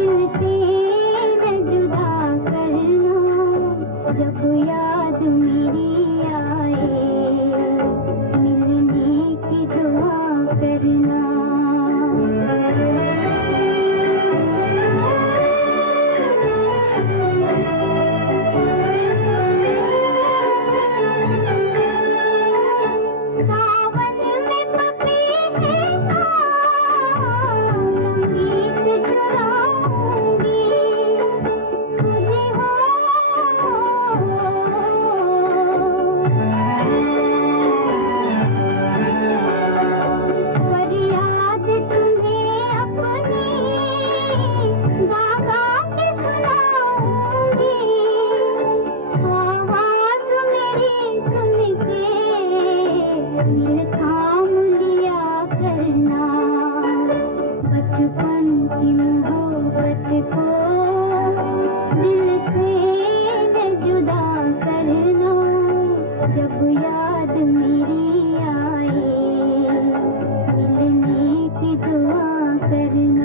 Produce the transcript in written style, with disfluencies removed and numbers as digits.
दिल से न जुदा करना, जब याद मेरी आए मिलने की दुआ करना। सावन में पपीते का संगीत चुराऊंगी, तुझे हो फरियाद तुम्हें अपनी गा गा के सुनाऊंगी, आवाज मेरी सुन के दिल थाम लिया करना, बचपन की मोहब्बत को दिल से न जुदा करना, जब याद मेरी आए मिलने की दुआ करना।